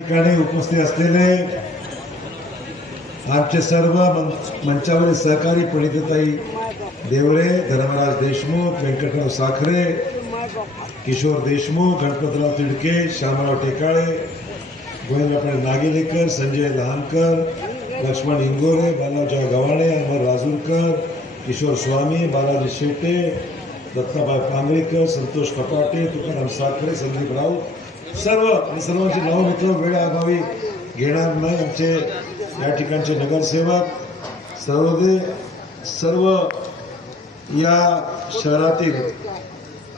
ठिकाणी उपस्थित असलेले आमचे सर्व मंचावरील सहकारी पंडितताई देवरे, धर्मराज देशमुख, व्यंकटराव साखरे, किशोर देशमुख, गणपतराव तिडके, श्यामराव टेकाळे, गोविंदराव नागेलेकर, संजय लहानकर, लक्ष्मण इंगोरे, बालाजी गव्हाणे, अमर राजूरकर, किशोर स्वामी, बालाजी शेटे, दत्ताबाई पांगळेकर, संतोष कपाटे, तुकाराम साखरे, संदीप राऊत, सर्वांचे नाव मित्र वेळाअभावी घेणार नाही. आमचे या ठिकाणचे नगरसेवक सर्व या शहरातील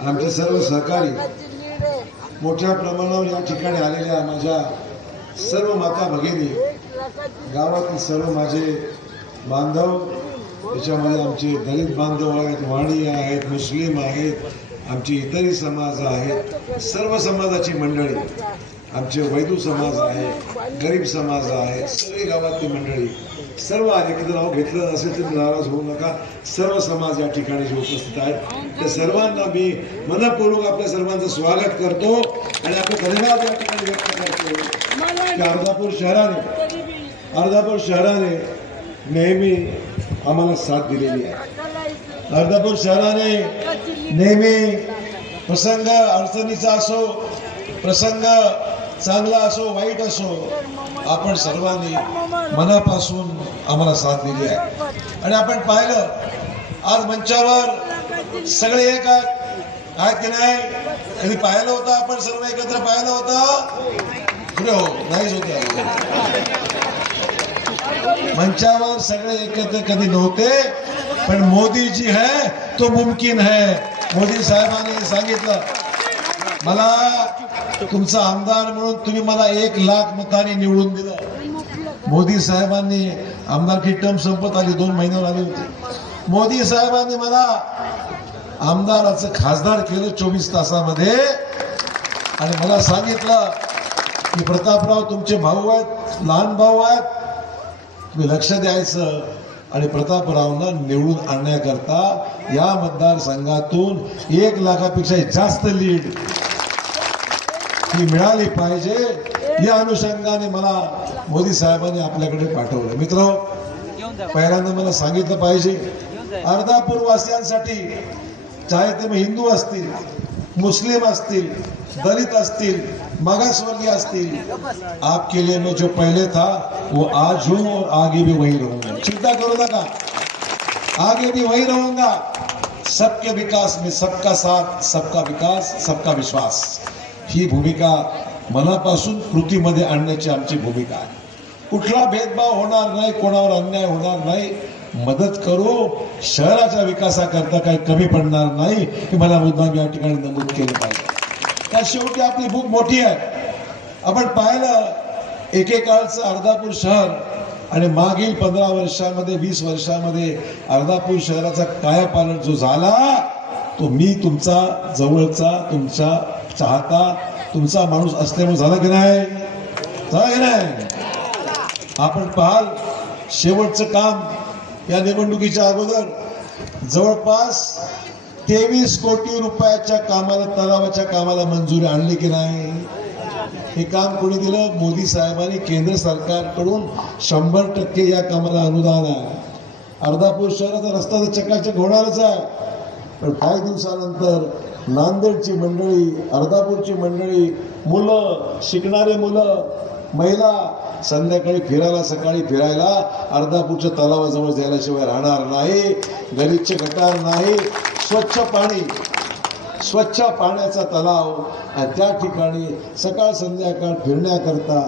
आमचे सर्व सहकारी मोठ्या प्रमाणावर या ठिकाणी आलेल्या माझ्या सर्व माता भगिनी, गावातील सर्व माझे बांधव, त्याच्यामध्ये आमचे दलित बांधव आहेत, वाणी आहेत, मुस्लिम आहेत, आमचे इतरही समाज आहेत, सर्व समाजाची मंडळी, आमचे वैदू समाज आहे, गरीब समाज आहे, सगळी गावातली मंडळी सर्व आले. की जर नाव घेतलं असेल तर नाराज होऊ नका. सर्व समाज या ठिकाणी जे उपस्थित आहेत त्या सर्वांना मी मनपूर्वक आपल्या सर्वांचं स्वागत करतो आणि आपले धन्यवाद या ठिकाणी व्यक्त करतो की अर्धापूर शहराने नेहमी आम्हाला साथ दिलेली आहे. अर्धापूर शहराने नेहमी प्रसंग अडचणीचा असो, प्रसंग चांगला असो, वाईट असो, आपण सर्वांनी मनापासून आम्हाला साथ दिली आहे. आणि आपण पाहिलं आज मंचावर सगळे एक आहेत की नाही? कधी पाहिलं होतं आपण सर्व एकत्र पाहिलं होतं? हो, नाहीच होतं. मंचावर सगळे एकत्र कधी नव्हते, पण मोदी जी है तो मुमकिन है. मोदी साहेबांनी सांगितलं, मला तुमचा आमदार म्हणून तुम्ही मला 1,00,000 मतांनी निवडून दिलं. मोदी साहेबांनी आमदारकी टर्म संपत आली, 2 महिन्यावर आली होती. मोदी साहेबांनी मला आमदाराचं खासदार केलं 24 तासामध्ये आणि मला सांगितलं की प्रतापराव तुमचे भाऊ आहेत, लहान भाऊ आहेत, तुम्ही लक्ष द्यायचं आणि प्रतापरावना निवडून आणण्याकरता या मतदारसंघातून 1,00,000पेक्षा जास्त लीड ही मिळाली पाहिजे. या अनुषंगाने मला मोदी साहेबांनी आपल्याकडे पाठवलं. मित्र, पहिल्यांदा मला सांगितलं पाहिजे, अर्धापूर वासियांसाठी, चाहे ते हिंदू असतील, मुस्लिम असतील, दलित असतील, मागासवर्गीय असतील, आपके लिए मैं जो पहले था वो आज हूं और आगे भी वही रहूंगा. चिंता करो नका, आगे भी वही रहूंगा. सबके विकास में सबका साथ, सबका विकास, सबका विश्वास, ही भूमिका मनापासून कृतीमध्ये आणण्याची आमची भूमिका आहे. कुठला भेदभाव होणार नाही, कोणावर अन्याय होणार नाही, मदत करू, शहराच्या विकासाकरता काही कमी पडणार नाही हे मला मुद्दाम या ठिकाणी नमूद केलं पाहिजे. त्या शेवटी आपली भूक मोठी आहे. आपण पाहिलं एकेकाळचं अर्धापूर शहर आणि मागील 15 वर्षामध्ये, 20 वर्षामध्ये अर्धापूर शहराचा कायापालट जो झाला तो मी तुमचा जवळचा, तुमचा चाहता, तुमचा माणूस असल्यामुळे झाला की नाही? झाला की नाही? आपण पाहाल शेवटचं काम या निवडणुकीच्या अगोदर जवळपास 23 कोटी रुपयाच्या कामाला, तलावाच्या कामाला मंजुरी आणली की नाही? हे काम कोणी दिलं? मोदी साहेबांनी केंद्र सरकारकडून 100% या कामाला अनुदान आहे. अर्धापूर शहराचा रस्ता तर चकाचक होणारच आहे, पण काही दिवसानंतर नांदेडची मंडळी, अर्धापूरची मंडळी, मुलं, शिकणारे मुलं, महिला संध्याकाळी फिरायला, सकाळी फिरायला अर्धापूरच्या तलावाजवळ जायल्याशिवाय राहणार नाही. गलिच्छ गटार नाही, स्वच्छ पाणी, स्वच्छ पाण्याचा तलाव आणि त्या ठिकाणी सकाळ संध्याकाळ फिरण्याकरता,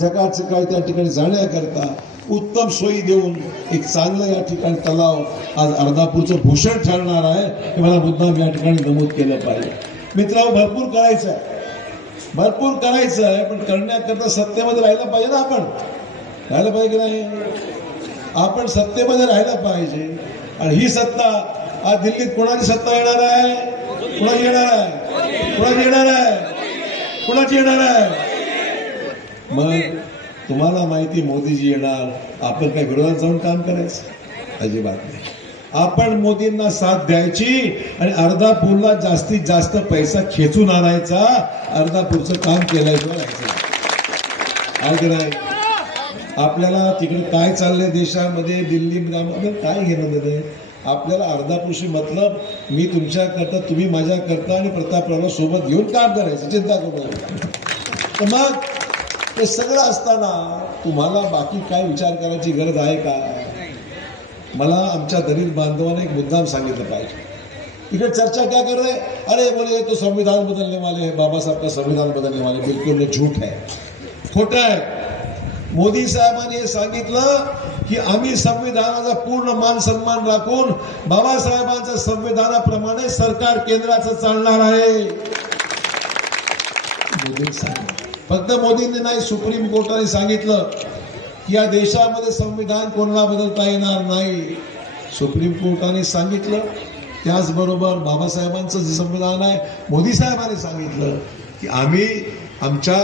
सकाळ सकाळी त्या ठिकाणी जाण्याकरता उत्तम सोयी देऊन एक चांगलं या ठिकाणी तलाव आज अर्धापूरचं भूषण ठरणार आहे हे मला मुद्दाम या ठिकाणी नमूद केलं पाहिजे. मित्रांनो, भरपूर करायचं आहे, भरपूर करायचं आहे, पण करण्याकरता सत्तेमध्ये राहिलं पाहिजे ना. आपण राहिलं पाहिजे की नाही? आपण सत्तेमध्ये राहिलं पाहिजे. आणि ही सत्ता आज दिल्लीत कोणाची सत्ता येणार आहे? कोणाची येणार आहे? कोणाची येणार आहे? कोणाची येणार आहे? मग तुम्हाला माहिती, मोदीजी येणार, आपण काय विरोधात जाऊन काम करायचं? अजिबात नाही. आपण मोदींना साथ द्यायची आणि अर्धापूरला जास्तीत जास्त पैसा खेचून आणायचा, अर्धापूरचं काम केल्याशिवाय आहे की नाही? आपल्याला तिकडे काय चाललंय देशामध्ये, दिल्लीमध्ये काय घेणं देणं? आपल्याला अर्धापुरुषी मतलब मी तुमच्या करता, तुम्ही माझ्या करता आणि प्रतापरावला सोबत घेऊन काम करायचं, चिंता करू नका. तर मग ते सगळं असताना तुम्हाला बाकी काय विचार करायची गरज आहे का? मला आमच्या दलित बांधवांना एक मुद्दाम सांगितलं पाहिजे. इकडे चर्चा क्या कर रहे? अरे बोले तो संविधान बदलने वाले हैं, बाबा साहब का संविधान बदलने वाले. बिलकुल झूठ है, खोटं आहे. मोदी साहेबांनी हे सांगितलं की आम्ही संविधानाचा पूर्ण मान सन्मान राखून बाबासाहेबांच्या संविधानाप्रमाणे सरकार केंद्राचं चालणार आहे. मोदी फक्त मोदींनी नाही, सुप्रीम कोर्टाने सांगितलं की या देशामध्ये संविधान कोणाला बदलता येणार नाही. सुप्रीम कोर्टाने सांगितलं. त्याचबरोबर बाबासाहेबांचं जे संविधान आहे, मोदी साहेबांनी सांगितलं की आम्ही आमच्या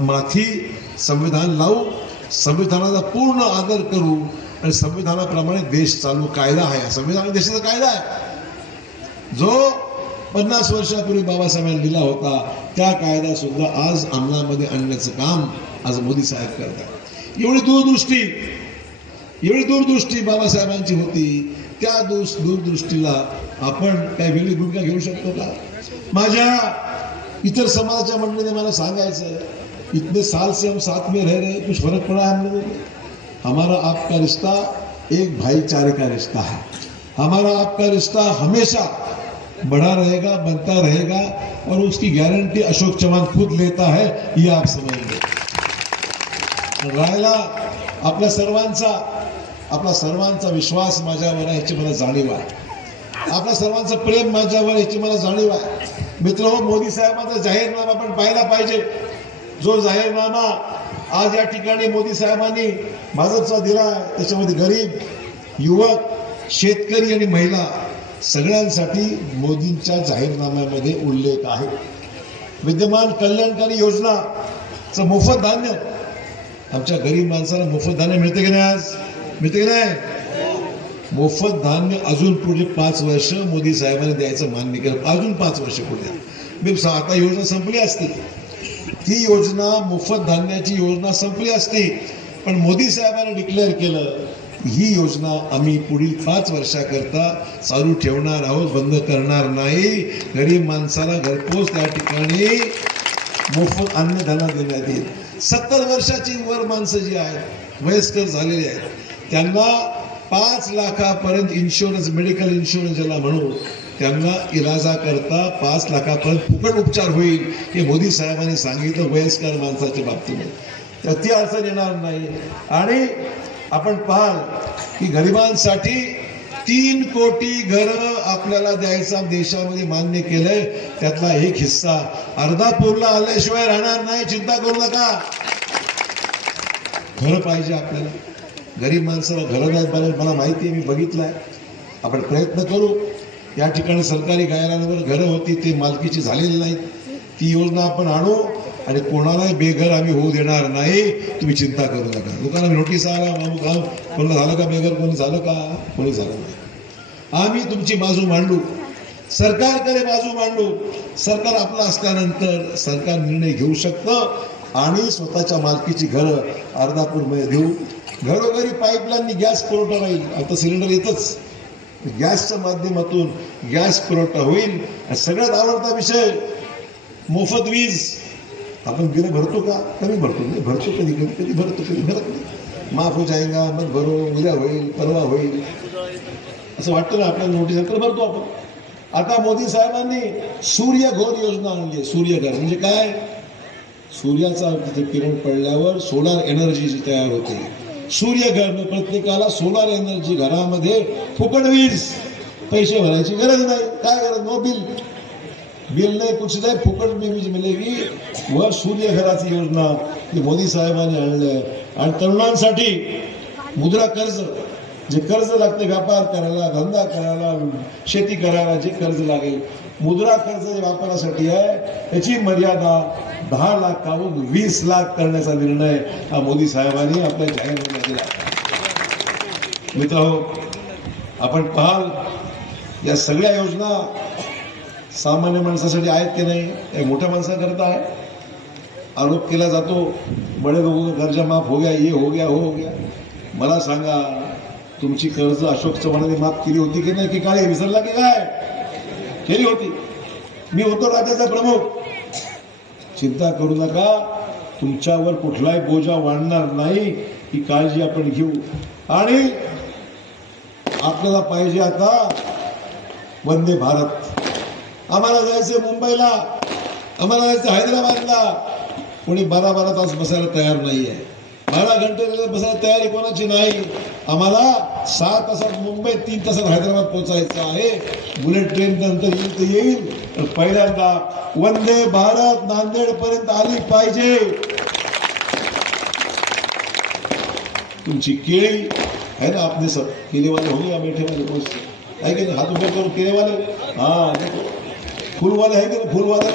माथी संविधान लावू, संविधानाचा पूर्ण आदर करू आणि संविधानाप्रमाणे देश चालू. कायदा आहे, संविधान देशाचा कायदा आहे. जो 50 वर्षापूर्वी बाबासाहेबांनी लिहिला होता त्या कायदा सुद्धा आज अंमलामध्ये आणण्याचं काम आज मोदी साहेब करतात. एवढी दूरदृष्टी बाबासाहेबांची होती. त्या दूरदृष्टीला आपण काही वेगळी भूमिका घेऊ शकतो का? माझ्या इतर समाजाच्या मंडळीने मला सांगायचं, इतने साल से हम साथ में रह रहे, कुछ फर्क पड़ा है हम लोगों को? हमारा आपका रिश्ता एक भाईचारे का रिश्ता है. हमारा आपका रिश्ता हमेशा बढ़ा रहेगा, बनता रहेगा और उसकी गारंटी अशोक चव्हाण खुद लेता है, ये आप समझेंगे. राहिला आपल्या सर्वांचा विश्वास माझ्यावर आहे याची मला जाणीव आहे. आपल्या सर्वांचं प्रेम माझ्यावर याची मला जाणीव आहे. मित्रहो, मोदी साहेबांचा जाहीरनामा आपण पाहायला पाहिजे. जो जाहीरनामा आज या ठिकाणी मोदी साहेबांनी भाजपचा दिला, त्याच्यामध्ये गरीब, युवक, शेतकरी आणि महिला सगळ्यांसाठी मोदींच्या जाहीरनाम्यामध्ये उल्लेख आहे. विद्यमान कल्याणकारी योजनाचं मोफत धान्य, आमच्या गरीब माणसाला मोफत धान्य मिळते की नाही? आज मिळते की नाही? मोफत धान्य अजून पुढे 5 वर्ष मोदी साहेबांनी द्यायचं मान्य केलं. अजून 5 वर्ष पुढे. आता योजना संपली असती, ती योजना मोफत धान्याची योजना संपली असती, पण मोदी साहेबांनी डिक्लेअर केलं ही योजना आम्ही पुढील 5 वर्षाकरता चालू ठेवणार आहोत, बंद करणार नाही. गरीब माणसाला घरपोच त्या ठिकाणी मोफत अन्नधान्य देण्यात येईल. 70 वर्षाची वर माणसं जी आहेत, वयस्कर झालेली आहेत, त्यांना 5 लाखापर्यंत इन्शुरन्स, मेडिकल इन्शुरन्स ज्याला म्हणू, त्यांना इलाजाकरता 5 लाखापर्यंत फुकट उपचार होईल हे मोदी साहेबांनी सांगितलं वयस्कर माणसाच्या बाबतीमध्ये. तर ती अडचण येणार नाही. आणि आपण पाहाल की गरिबांसाठी 3 कोटी घरं आपल्याला द्यायचा देशामध्ये मान्य केलंय. त्यातला एक हिस्सा अर्धापूरला आल्याशिवाय राहणार नाही, चिंता करू नका. घरं पाहिजे आपल्याला. गरीब माणसाला घरं नाहीत पाहिजे, मला माहिती आहे, मी बघितलं आहे. आपण प्रयत्न करू. या ठिकाणी सरकारी गायरांवर घरं होती, ते मालकीची झालेली नाहीत. ती योजना आपण आणू आणि कोणालाही बेघर आम्ही होऊ देणार नाही. तुम्ही चिंता करू नका. लोकांना नोटीस आला, कोणाला झालं का बेघर, कोणी झालं का? कोणी झालं नाही. आम्ही तुमची बाजू मांडू, सरकारकडे बाजू मांडू. सरकार आपलं असल्यानंतर सरकार निर्णय घेऊ शकतं आणि स्वतःच्या मालकीची घरं अर्धापूरमध्ये देऊ. घरोघरी पाईपलाईननी गॅस पुरवठा राहील. आता सिलेंडर येतच, गॅसच्या माध्यमातून गॅस पुरवठा होईल. सगळ्यात आवडता विषय मोफत वीज. आपण बिल भरतो का? कमी भरतो, नाही भरतो, कधी कधी भरतो, कधी भरत नाही. माफ हो जाएगा, मग भरो, उद्या होईल, परवा होईल, असं वाटतं ना आपल्याला. नोटीस तर भरतो आपण. आता मोदी साहेबांनी सूर्यघर योजना आणली आहे. सूर्यघर म्हणजे काय? सूर्याचा तिथे किरण पडल्यावर सोलार एनर्जी जी तयार होते. सूर्यघर, प्रत्येकाला सोलार एनर्जी, घरामध्ये फुकट वीज, पैसे भरायची गरज नाही. काय गरज? नो बिल, बिल नाही, कुछ नाही, फुकट में वीज मिळेगी. व सूर्यघराची योजना ही मोदी साहेबांनी आणलंय. आणि तरुणांसाठी मुद्रा कर्ज, जे कर्ज लागते व्यापार करायला, धंदा करायला, शेती करायला, जे कर्ज लागेल, मुद्रा कर्ज वापरासाठी आहे. त्याची मर्यादा 10 लाखावरून 20 लाख करण्याचा निर्णय हा मोदी साहेबांनी आपल्या जाहीरनाम्यात दिला. मित्रहो, आपण पाहाल या सगळ्या योजना सामान्य माणसासाठी आहेत की नाही? मोठ्या माणसाकरता आहे. आरोप केला जातो, बडे लोगों का कर्जा माफ हो गया, ये हो गया, हो गया. मला सांगा, तुमची कर्ज अशोक चव्हाणांनी माफ केली होती की नाही, की काय विसरला की काय? केली होती. मी होतो राज्याचा प्रमुख. चिंता करू नका, तुमच्यावर कुठलाही बोजा वाढणार नाही ही काळजी आपण घेऊ. आणि आपल्याला पाहिजे आता वंदे भारत. आम्हाला जायचं मुंबईला, आम्हाला जायचं हैदराबादला. कोणी 12-12 तास बसायला तयार नाहीये. 12 घंटे बसायला तयारी कोणाची नाही. आम्हाला 6 तासात मुंबई, 3 तासात हैदराबाद पोहोचायचं आहे. बुलेट ट्रेन नंतर येईल तर येईल, तर पहिल्यांदा वंदे भारत नांदेड पर्यंत आली पाहिजे. तुमची केळी है ना, आपने सब केले वाले हो गया, बैठे वाले कोच है कि नहीं, हाथ ऊपर करो केले वाले. हाँ देखो, फूल वाले है कि नहीं, फूल वाले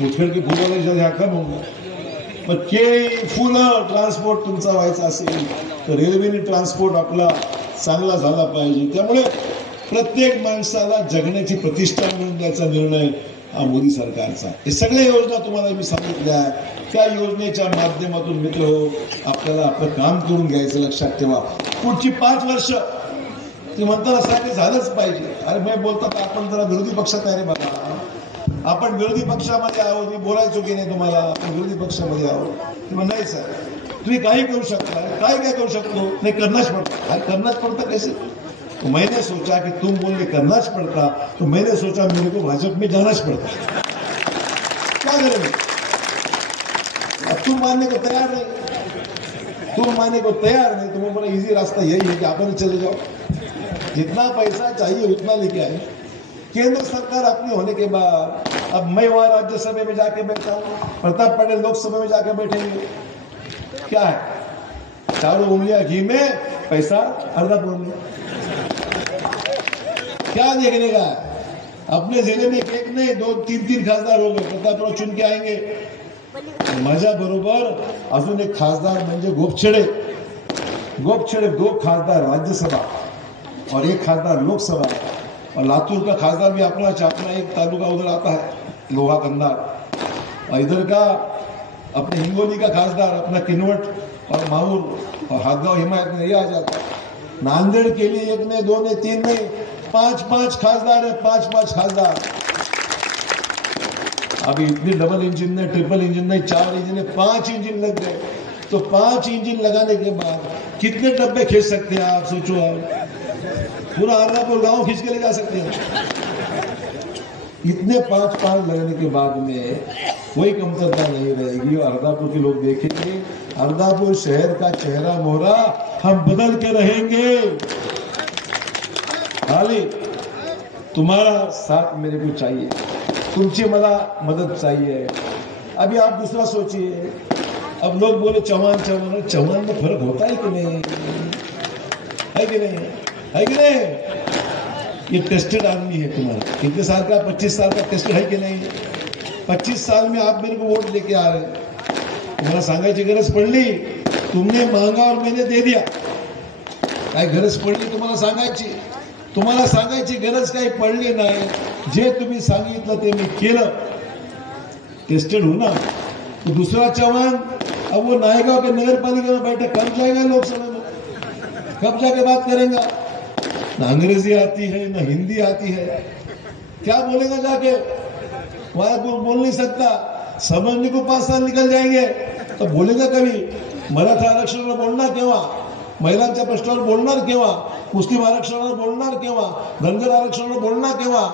मुठखेड के फूल वाले जल्द ह्या कम होगा. पण केळी, फुलं ट्रान्सपोर्ट तुमचा व्हायचा असेल तर रेल्वेने ट्रान्सपोर्ट आपला चांगला झाला पाहिजे. त्यामुळे प्रत्येक माणसाला जगण्याची प्रतिष्ठा मिळवून द्यायचा निर्णय हा मोदी सरकारचा. हे सगळ्या योजना तुम्हाला मी सांगितल्या. त्या योजनेच्या माध्यमातून मित्र हो, आपल्याला आपलं काम करून घ्यायचं. लक्षात ठेवा, पुढची 5 वर्ष ते म्हणताना साहेब झालंच पाहिजे. अरे मी बोलतात आपण जरा विरोधी पक्षात आहे रे बघा, आपण विरोधी पक्षामध्ये आहोत. मी बोलायचो की नाही तुम्हाला, आपण विरोधी पक्षामध्ये आहोत. नाही सर, तुम्ही काही करू शकता. काय करू शकतो, नाही करनाच पडता. करनाच पडता कैसे? तो मैंने सोचा कि तुम बोले करनाच पड़ता, तो मैंने सोचा मेरे को भाजपा में जानाच पड़ता. क्या करेंगे? अब तुम मानने को तैयार नहीं, तुम मानने को तैयार नहीं. तुम्हें बड़ा इजी रास्ता यही है कि आप चले जाओ, जितना पैसा चाहिए उतना लेके आए. केंद्र सरकार अपनी होने के बाद अब मैं वहां राज्यसभा में जाके बैठा हूं, प्रताप पटेल लोकसभा में जाके बैठेंगे. क्या है, चारों उंगलियां घी में, पैसा अर्धापुर में. क्या देखने का? अपने जिले में एक नहीं 2-3 खासदार हो गए. प्रतापराव चुन के आएंगे. माझ्या बरोबर अजून एक खासदार म्हणजे गोपछडे. 2 खासदार राज्यसभा और 1 खासदार लोकसभा. और लातूर का खासदार भी अपना एक तालुका उधर आता है, लोहा कंधार. और इधर का अपने हिंगोली का खासदार अपना किनवट और माहूर और हाथगांव हिमायत में ये आ जाता है. नांदेड़ के लिए 1 नहीं 2 नहीं 3 नहीं 5 खासदार है. 5 खासदार. अभी इतनी डबल इंजन नहीं, ट्रिपल इंजन नहीं, 4 इंजन है, 5 इंजन लग गए. तो 5 इंजन लगाने के बाद कितने डब्बे खींच सकते हैं आप सोचो. आप पूरा अर्धापुर गांव खींच के ले जा सकते हैं. इतने 5 लगने के बाद में कोई कमतरता नहीं रहेगी. अर्धापुर के लोग देखेंगे, अर्धापुर शहर का चेहरा मोहरा हम बदल के रहेंगे. खाली तुम्हारा साथ मेरे को चाहिए, तुमची मला मदद चाहिए. अभी आप दूसरा सोचिए. अब लोग बोले चौहान में फर्क होता है कि नहीं, है कि नहीं, है कि नहीं? ये टेस्टेड आदमी है तुम्हारा. कितने साल का? 25 साल का टेस्टेड है कि नहीं? 25 साल में आप मेरे को वोट लेके आ रहे. तुम्हाला सांगायची गरज पडली, तुमने मांगा और मैंने दे दिया. काय गरज पडली तुम्हाला सांगायची? तुम्हाला सांगायची गरज काही पडली नाही. जे तुम्ही सांगितलं ते मी केलं. टेस्टेड हो ना. तो दूसरा चौहान अब वो नायगांव के नगर पालिका में बैठे, कब जाएगा लोकसभा में, कब जाके बात करेगा? ना अंग्रेजी आती है ना हिंदी आती है. क्या बोलेगा जाके? वहां बोल नहीं सकता. समझने को 5 साल निकल जाएंगे. तो बोलेगा कभी? मराठा आरक्षणावर बोलणार केव्हा? महिलांच्या प्रश्नावर बोलणार केव्हा? मुस्लिम आरक्षणावर बोलणार केव्हा? धनगर आरक्षणावर बोलणार केव्हा?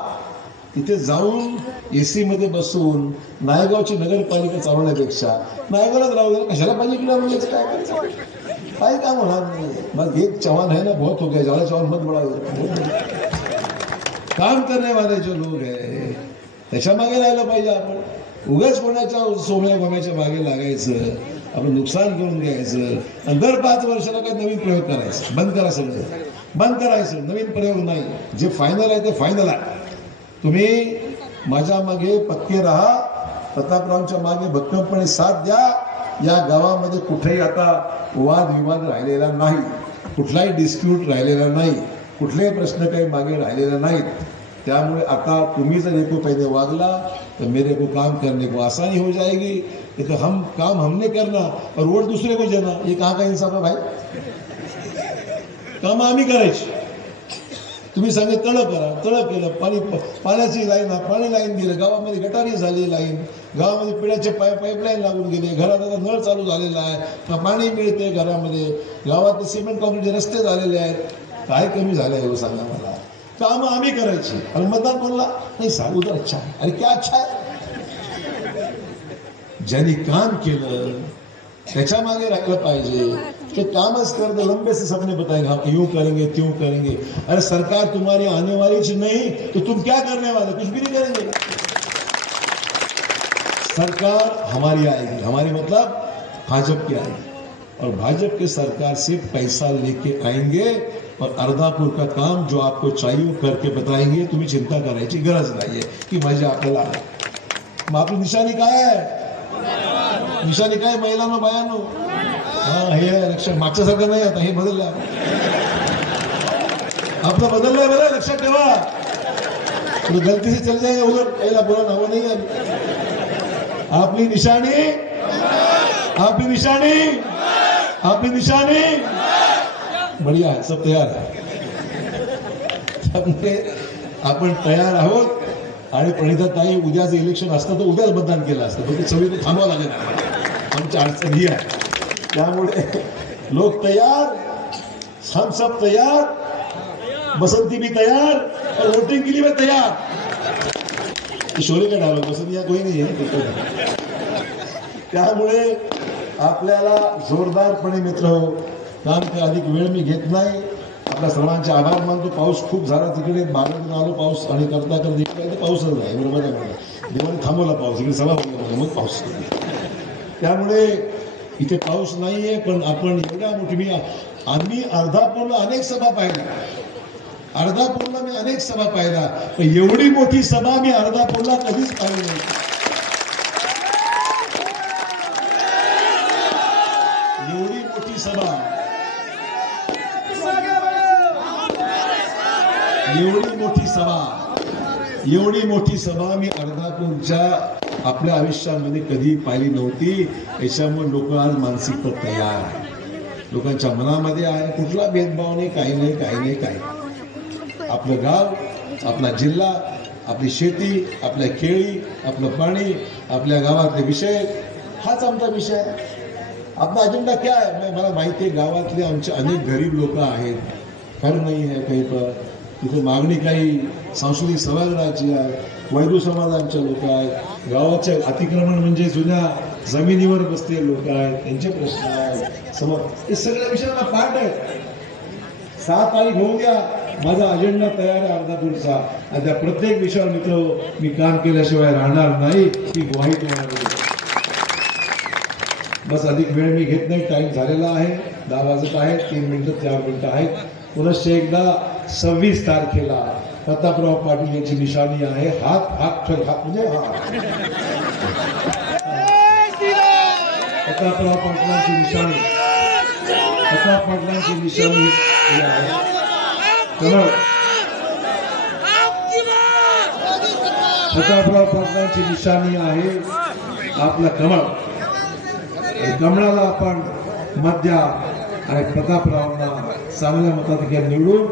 तिथे जाऊन एसी मध्ये बसून नायगावची नगरपालिका चालवण्यापेक्षा नायगावलाच राहू दे. कशाला पाहिजे की बोलायचं? काय करायचं? काही काम होणार नाही. बस एक चौहान है ना, बहुत हो गया. ज्यादा चौहान मत बड़ा. काम करने वाले जो लोग है त्याच्या मागे राहायला पाहिजे. आपण उगाच कोणाच्या सोमया गोम्याच्या मागे लागायचं, आपलं नुकसान करून घ्यायचं. आणि दर 5 वर्षाला काही नवीन प्रयोग करायचं. बंद करा, सगळं बंद करायचं. नवीन प्रयोग नाही. जे फायनल आहे ते फायनल आहे. तुम्ही माझ्या मागे पक्के राहा. प्रतापरावांच्या मागे भक्कमपणे साथ द्या. या गावामध्ये कुठेही आता वादविवाद राहिलेला नाही, कुठलाही डिस्प्यूट राहिलेला नाही, कुठलेही प्रश्न काही मागे राहिलेला नाहीत. त्यामुळे आता तुम्ही जर एकोप्याने वागला तो मेरे को काम करने को आसानी हो जाएगी। ये तो हम काम हमने करना और वोट दुसरे को देना, ये कहाँ का इंसाफ है भाई? काम आम्ही करायची, तुम्ही सांगे तळ करा, तळ केलं, पाण्याची लाईन, पाणी लाईन दिलं, गावामध्ये गटारी झाली लाईन, गावामध्ये पिण्याचे पाईपलाईन लागून गेले, घरात आता नळ चालू झालेला आहे, पाणी मिळते घरामध्ये, गावात सिमेंट कॉन्क्रीटचे रस्ते झालेले आहेत, काय कमी झालंय हो सांगा मला? काम आम्ही करायची आणि मतदान कोणला नाही सांगू तर अच्छा आहे। अरे क्या अच्छा है? ज्यांनी काम केलं त्याच्या मागे राहिलं पाहिजे, ते कामच करते, लंबे से सपने बताएंगे हम यूं करेंगे त्यों करेंगे। अरे सरकार तुम्हारी आने वाली नहीं तो तुम क्या करने वाले? कुछ भी नहीं करेंगे। सरकार हमारी आएगी, हमारी मतलब भाजपा की आएगी और भाजपा के सरकार से पैसा लेके आएंगे और अर्धापूर का काम जो आपको चाहिए करके बताएंगे, तुम्हें चिंता करायची गरज नाहीये की माझी आपल्याला आहे। मग आपली निशाणी काय आहे? निशाणी काय महिलांनो बायांनो? हे लक्षात, मागच्यासारखं नाही आता, हे बदललं, आपलं बदललंय बरं, लक्षात ठेवा। गलती से चल जाएंगे उधर, पहिला बोला हवं नाही आहे। आपली निशाणी, आपली निशाणी, आपली निशाणी बढ़िया है, सब तयार आहे। आपण तयार आहोत आणि प्रणिताताई उद्याचं इलेक्शन असतं तर उद्याच मतदान केलं असतं, पण ते सगळी थांबावं लागेल, आमची अडचण ही आहे। त्यामुळे लोग तैयार, हम सब तैयार, बसंती भी तैयार और वोटिंग के लिए भी तैयार। शोले का डायलॉग, बसंती कोई नहीं है। त्यामुळे आपल्याला जोरदारपणे मित्र हो, काम का अधिक वेळ मी घेत नाही, आपल्या सर्वांचे आभार मानतो। पाऊस खूप झाला तिकडे, बागेतून आलो पाऊस आणि करता करता इकडे पाऊसच नाही, बरोबर आहे? देवाने थांबवला पाऊस, इकडे सभा मग पाऊस, त्यामुळे इथे पाऊस नाहीये। पण आपण एवढ्या मोठी, आम्ही अर्धापूरला अनेक सभा पाहिल्या, अर्धापूरला मी अनेक सभा पाहिल्या, पण एवढी मोठी सभा मी अर्धापूरला कधीच पाहिली नाही। एवढी मोठी सभा, एवढी मोठी सभा, एवढी मोठी सभा मी अर्धापूरच्या आपल्या आयुष्यामध्ये कधी पाहिली नव्हती। याच्यामुळे लोक आज मानसिकता तयार आहे, लोकांच्या मनामध्ये आहे, कुठला भेदभाव नाही, काही नाही, काही नाही, काही। आपलं गाव, आपला जिल्हा, आपली शेती, आपल्या खेळी, आपलं पाणी, आपल्या गावातले विषय, हाच आमचा विषय आहे। आपला अजेंडा क्या है? मला माहिती आहे गावातले आमचे अनेक गरीब लोक आहेत, घर नाही आहे काही, पण तिथे मागणी काही सांस्कृतिक सभागृहाची आहे, वैदू समाजांचे लोक आहेत, गावाचे अतिक्रमण म्हणजे जुन्या जमिनीवर बसलेले लोक आहेत, त्यांचे प्रश्न आहेत, समोर हे सगळ्या विषयांना पाठ आहे। 6 तारीख होऊन द्या, माझा अजेंडा तयार आहे अर्धापूरचा, आणि त्या प्रत्येक विषयावर मित्र मी काम केल्याशिवाय राहणार नाही, ही ग्वाही तुम्हाला देतो। बस अधिक वेळ मी घेत नाही, टाइम झालेला आहे, 10 वाजत आहेत, 3 मिनिटं 4 मिनिटं आहेत। पुनश्च एकदा 26 तारखेला प्रतापराव पाटील यांची निशाणी आहे, हात म्हणजे प्रतापराव पाटलांची निशाणी, प्रताप पाटलांची निशाणी आहे कमळ, प्रतापराव पाटलांची निशाणी आहे आपला कमळ। कमळाला आपण मत द्या आणि प्रतापरावांना चांगल्या मताधिक्याने निवडून